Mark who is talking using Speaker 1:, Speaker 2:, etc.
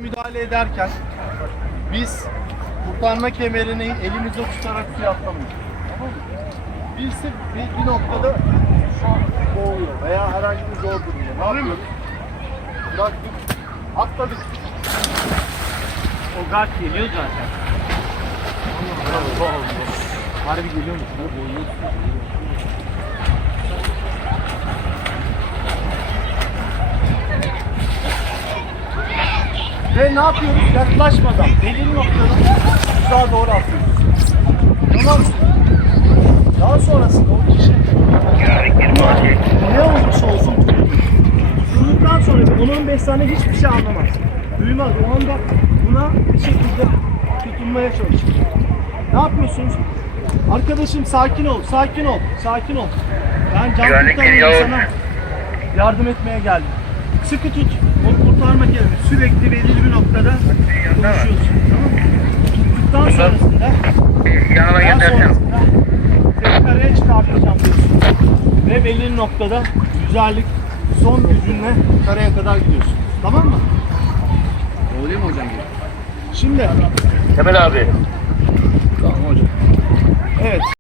Speaker 1: müdahale ederken biz kurtarma kemerini elimizde tutarak suya atlamayız. Tamam mı? Birisi bir noktada şu an boğuyor veya herhangi bir zor durumda. Ne yapıyoruz? Bıraktık, atladık.
Speaker 2: O gaz geliyor zaten. Harbi geliyor mu?
Speaker 1: Ve ne yapıyoruz? Yaklaşmadan, belirli noktada uzağa doğru atıyoruz. Tamam mı? Daha sonrasında o kişi ne olursa olsun durduktan sonra 10-15 saniye hiçbir şey anlamaz. Duymaz. O anda buna bir şekilde tutunmaya çalışır. Ne yapıyorsunuz? Arkadaşım sakin ol, sakin ol, sakin ol. Ben can kurtaran insana yardım etmeye geldim. Sıkı tut. O kurtarma kelime. Sürekli belirli bir noktada konuşuyorsun. Tamam mı? Tuttuktan sonrasında seni karaya çıkartacağım diyorsun. Ve belirli noktada güzellik son gücünle karaya kadar gidiyorsun. Tamam mı?
Speaker 2: Oluyor mu hocam?
Speaker 1: Şimdi
Speaker 3: Kemal abi.
Speaker 1: tamam hocam. Evet.